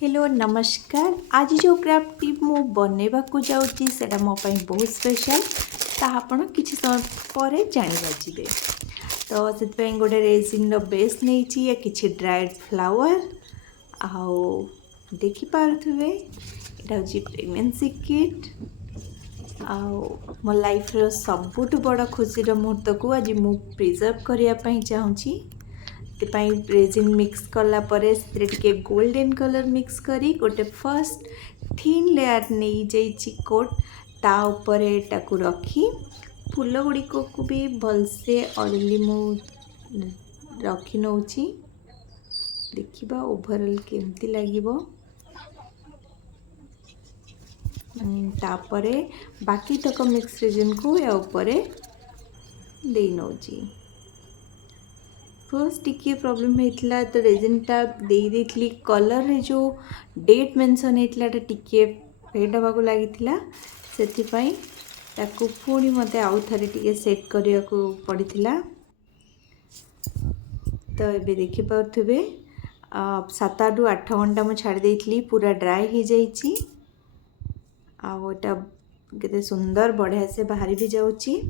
Hello नमस्कार। आज जो क्राफ्ट टी मु बनैबा को जाउची सेटा मो पई बहुत स्पेशल ता आपण किछि समय परे जानि बाजिबे। तो सेत पई गोटे रेजिन रो बेस नेछि या किछि ड्राइड फ्लावर आउ देखि पारथुबे एटा होची प्रेगनेंसी किट आउ मो लाइफ रो सबुठ बड़ खुशी रो मुहूर्त को आज मु प्रिजर्व करिया पई चाहूची। रेजिन मिक्स कला परे टिके गोल्डन कलर मिक्स करी गोटे फर्स्ट थिन लेयर नहीं जाइछि कोट ता ऊपर एटाकू रखी फूल गुड़िक को भी भलसे ऑयली मु रखी नौछि। देखिबा ओवरऑल केमती लागिबो तापरे बाकी तक मिक्स रेजिन को या ऊपर दे नौछि। फर्स्ट टिके प्रॉब्लम होता तो रेजिन टा दे देथली कलर रे जो डेट मेंशन होता टिके फेड हवा को लगी से पुणी मत आउ थे टिके सेट करने को पड़ता। तो ये देखिपे 7 ରୁ 8 घंटा मुझे छाड़ देथली पूरा ड्राई हो जाइए आटा केते सुंदर बढ़िया से बाहरी भी जाउची।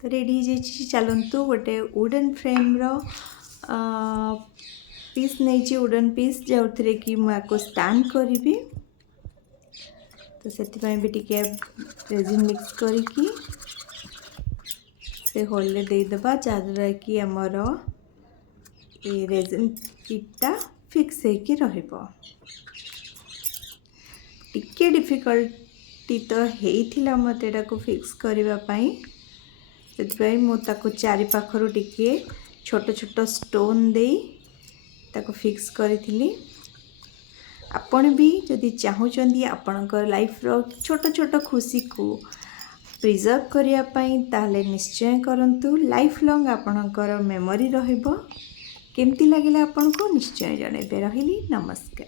तो रेडी चलतु गोटे वुडन फ्रेम रो पीस नहीं वुडन पीस जो थे कि मुझे स्टैंड करी। तो से भी टिके रेजिन मिक्स करी से होल देदेबा जहाँद्वारा कि आमर ये रेजिन किटा फिक्स होके रहिबो। टिके डिफिकल्टी तो होता मत एटा को फिक्स करबा पई से मुझे चारि पाखरु टिके छोट छोट स्टोन दे ताको फिक्स करी। आपण भी जदि चाहूँगी आपणकर लाइफ रो छोट छोट खुशी को प्रिजर्व करिया पई ताले निश्चय करंतु। लाइफ लॉन्ग आपणकर मेमोरी रहिबो। केमती लागिला आपनको निश्चय जणेबे। रहिली नमस्कार।